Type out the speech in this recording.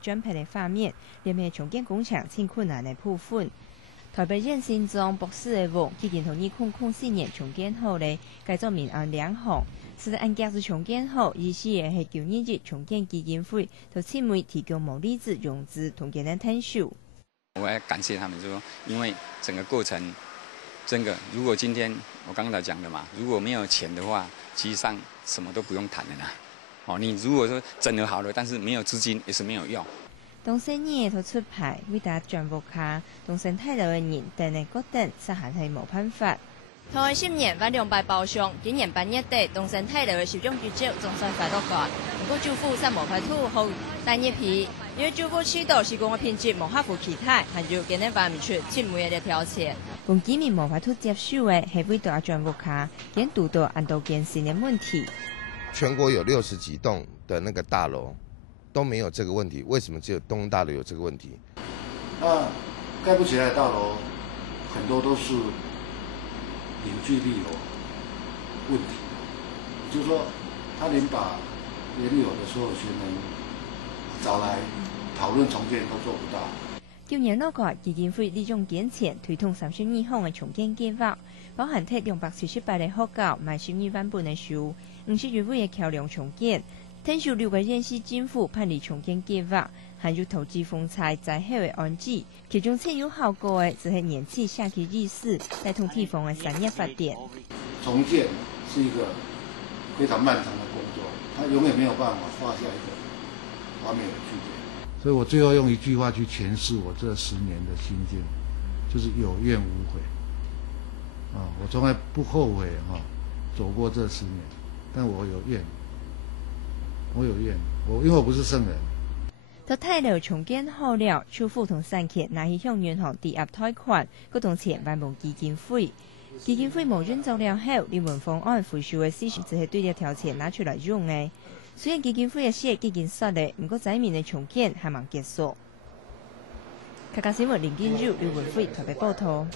专拍的画面，连系重建工程欠困难的部分。台北县新庄博士的屋，已经同2004年重建好咧，改造面安2项。实际按价是重建好，意思也是9年重建基金会和青梅提供毛利子融资同简单探索。我要感谢他们，就说因为整个过程，真的，如果今天我刚才讲的嘛，如果没有钱的话，其实上什么都不用谈的啦。哦，你如果说整合好了，但是没有资金也是没有用。当生意头出牌，为大家全部卡，当生态流的人，但系决定实行係冇辦法。同係10年把2敗包上，今年8月底，當生態流嘅受眾聚焦總算快到個，不過政府實無法吐後第一批，因為政府指導施工嘅品質無合乎期待，還有今年發明出前每日嘅條件。共居民無法吐接受嘅係為大家全部卡，檢督到安到建新嘅問題。全國有60幾棟的那個大樓都沒有這個問題，為什麼只有東大樓有這個問題？那蓋不起來的大樓，很多都是凝聚力有問題，也就是說，他連把原有的所有學能找來討論重建都做不到。舊年嗰個基金會利用建錢推動32項嘅重建計劃，包含貼278嘅學校，賣12萬本嘅書，50餘位嘅橋梁重建，聽說6個縣市政府辦理重建計劃，還有投資風采在後嘅安置，其中最有效果嘅就係燃氣下期意識，帶動地方嘅產業發展。重建是一個非常漫長的工作，它永遠沒有辦法畫下一個完美的句點。所以我最後用一句話去詮釋我這10年的心境，就是有怨無悔。我從來不後悔走過這10年，但我有怨，因為我不是聖人。到泰流重建好了，政府同3期拿去向銀行抵押貸款，嗰棟錢還無基金會。基金會無運作了後，離文方案回收嘅事實只係對呢條錢拿出來用嘅。雖然基金會嘅事已經實咧，不過仔面嘅重建還冇結束。客家新聞林建儒、廖文輝台北報道。